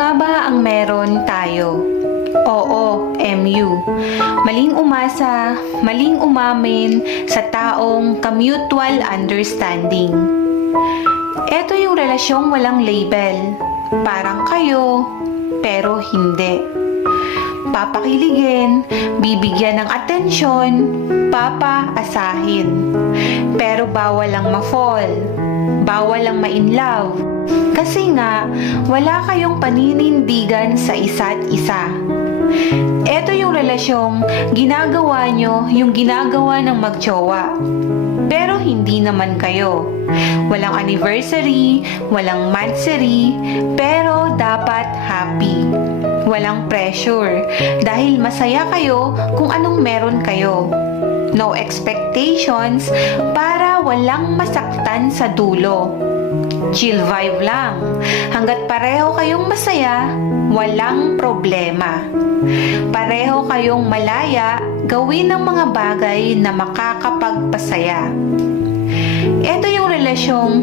nga ba ang meron tayo? Oo, MU. Maling umasa, maling umamin sa taong ka-mutual understanding. Ito yung relasyong walang label. Parang kayo, pero hindi. Papakiligin, bibigyan ng atensyon, papaasahin. Pero bawal lang ma-fall, bawal lang ma-inlove. Kasi nga, wala kayong paninindigan sa isa't isa. Ito yung relasyong ginagawa nyo yung ginagawa ng magjowa. Pero hindi naman kayo. Walang anniversary, walang monthsary, pero dapat happy. Walang pressure dahil masaya kayo kung anong meron kayo. No expectations para walang masaktan sa dulo. Chill vibe lang. Hanggat pareho kayong masaya, walang problema. Pareho kayong malaya gawin ang mga bagay na makakapagpasaya. Ito yung relasyong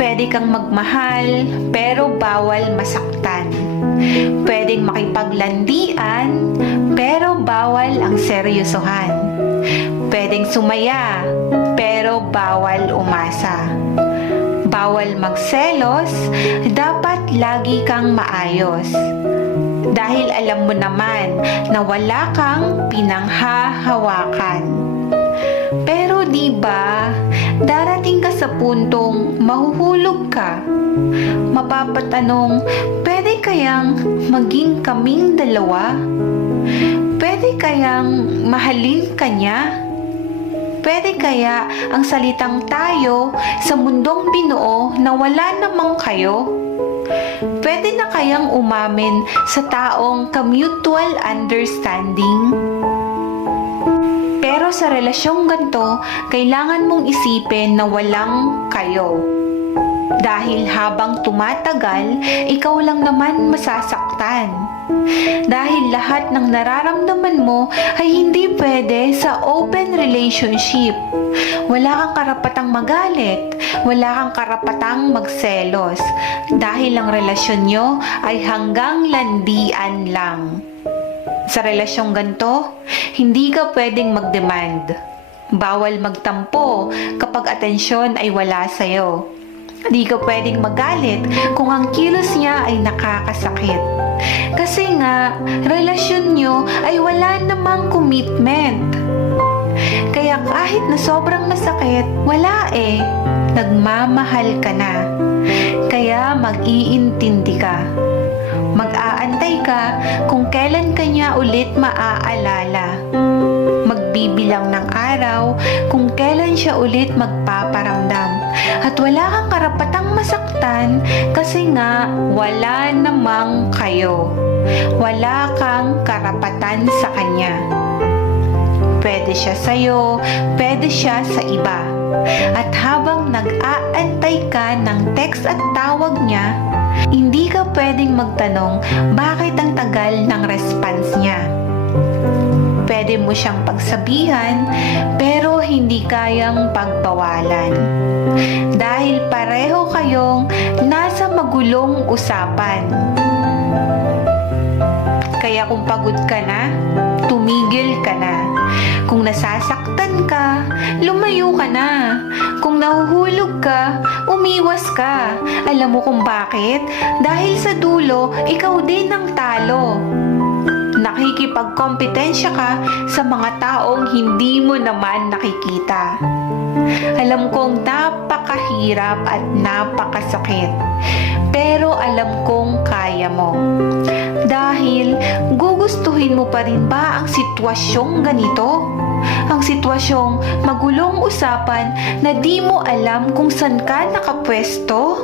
pwede kang magmahal pero bawal masaktan. Pwedeng makipaglandian pero bawal ang seryosohan. Pwedeng sumaya pero bawal umasa. Bawal magselos, dapat lagi kang maayos. Dahil alam mo naman na wala kang pinanghahawakan. Pero di ba, darating ka sa puntong mahuhulog ka. Mapapatanong, pwede kayang maging kaming dalawa? Pwede kayang mahalin ka niya? Pwede kaya ang salitang tayo sa mundong binuo na wala namang kayo? Pwede na kayang umamin sa taong ka-mutual understanding? Pero sa relasyong ganito, kailangan mong isipin na walang kayo. Dahil habang tumatagal, ikaw lang naman masasaktan. Dahil lahat ng nararamdaman mo ay hindi pwede sa open relationship. Wala kang karapatang magalit, wala kang karapatang magselos. Dahil ang relasyon nyo ay hanggang landian lang. Sa relasyong ganito, hindi ka pwedeng mag-demand. Bawal magtampo kapag atensyon ay wala sa'yo. Hindi ka pwedeng magalit kung ang kilos niya ay nakakasakit. Kasi nga, relasyon nyo ay wala namang commitment. Kaya kahit na sobrang masakit, wala eh. Nagmamahal ka na. Kaya mag-iintindi ka. Mag-aantay ka kung kailan ka niya ulit maaalala. Magbibilang ng araw kung kailan siya ulit magpaparamdam. At wala kang karapatang masaktan kasi nga wala namang kayo. Wala kang karapatan sa kanya. Pwede siya sa'yo, pwede siya sa iba. At habang nag-aantay ka ng text at tawag niya, hindi ka pwedeng magtanong bakit ang tagal ng response niya. Pwede mo siyang pagsabihan pero hindi kayang pagbawalan. Dahil pareho kayong nasa magulong usapan. Kaya kung pagod ka na, tumigil ka na. Kung nasasaktan ka, lumayo ka na. Kung nahuhulog ka, umiwas ka. Alam mo kung bakit? Dahil sa dulo, ikaw din ang talo. Nakikipagkompetensya ka sa mga taong hindi mo naman nakikita. Alam kong napakahirap at napakasakit. Pero alam kong kaya mo. Dahil gugustuhin mo pa rin ba ang sitwasyong ganito? Ang sitwasyong magulong usapan na di mo alam kung saan ka nakapwesto?